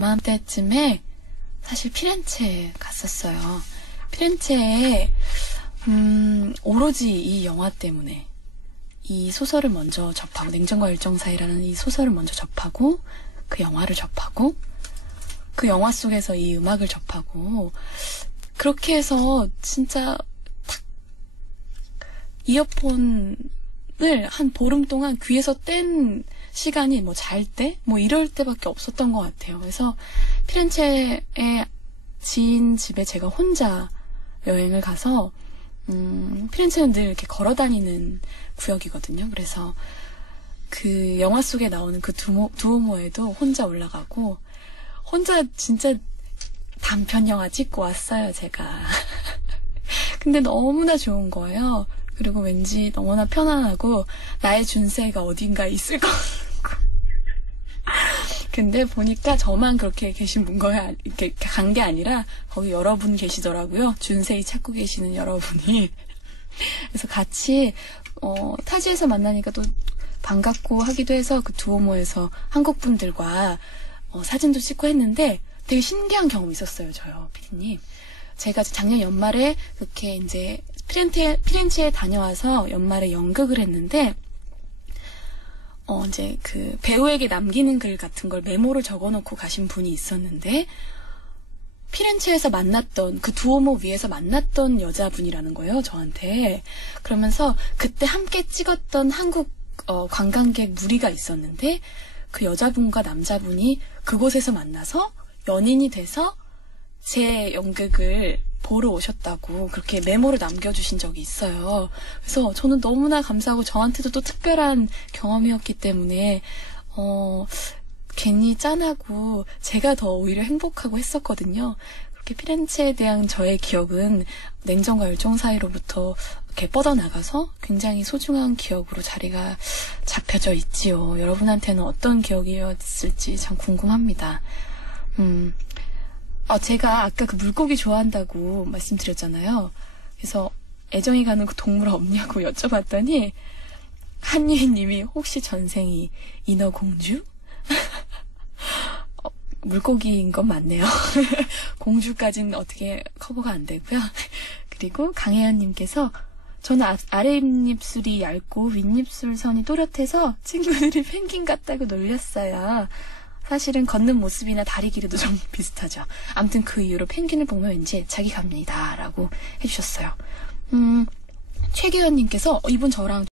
마음때쯤에 사실 피렌체에 갔었어요. 피렌체에 음, 오로지 이 영화 때문에 이 소설을 먼저 접하고 냉정과 열정 사이라는 이 소설을 먼저 접하고 그 영화를 접하고 그 영화 속에서 이 음악을 접하고 그렇게 해서 진짜 탁 이어폰을 한 보름 동안 귀에서 뗀 시간이 뭐 잘 때? 뭐 이럴 때밖에 없었던 것 같아요. 그래서 피렌체의 지인 집에 제가 혼자 여행을 가서 음, 피렌체는 늘 이렇게 걸어 다니는 구역이거든요. 그래서 그 영화 속에 나오는 그 두모, 두오모에도 혼자 올라가고 혼자 진짜 단편 영화 찍고 왔어요, 제가. 근데 너무나 좋은 거예요. 그리고 왠지 너무나 편안하고 나의 준세가 어딘가 있을 것 같고. 근데 보니까 저만 그렇게 계신 분 거야. 이렇게 간 게 아니라 거기 여러분 계시더라고요. 준세이 찾고 계시는 여러분이. 그래서 같이 어, 타지에서 만나니까 또 반갑고 하기도 해서 그 두오모에서 한국 분들과 어, 사진도 찍고 했는데 되게 신기한 경험이 있었어요, 저요, 피디님. 제가 작년 연말에 그렇게 이제 피렌체, 피렌체에 다녀와서 연말에 연극을 했는데, 어, 이제 그 배우에게 남기는 글 같은 걸 메모를 적어 놓고 가신 분이 있었는데, 피렌체에서 만났던 그 두오모 위에서 만났던 여자분이라는 거예요, 저한테. 그러면서 그때 함께 찍었던 한국 어, 관광객 무리가 있었는데 그 여자분과 남자분이 그곳에서 만나서 연인이 돼서 제 연극을 보러 오셨다고 그렇게 메모를 남겨주신 적이 있어요. 그래서 저는 너무나 감사하고 저한테도 또 특별한 경험이었기 때문에 어, 괜히 짠하고 제가 더 오히려 행복하고 했었거든요. 그렇게 피렌체에 대한 저의 기억은 냉정과 열정 사이로부터 이렇게 뻗어나가서 굉장히 소중한 기억으로 자리가 잡혀져 있지요. 여러분한테는 어떤 기억이었을지 참 궁금합니다. 음, 아, 제가 아까 그 물고기 좋아한다고 말씀드렸잖아요. 그래서 애정이 가는 그 동물 없냐고 여쭤봤더니 한유인 님이 혹시 전생이 인어공주? 어, 물고기인 건 맞네요. 공주까지는 어떻게 커버가 안 되고요. 그리고 강혜연 님께서 저는 아, 아래 입술이 얇고 윗입술 선이 또렷해서 친구들이 펭귄 같다고 놀렸어요. 사실은 걷는 모습이나 다리 길이도 좀 비슷하죠. 아무튼 그 이후로 펭귄을 보면 왠지 애착이 갑니다. 라고 해주셨어요. 음, 최기현님께서 이분 저랑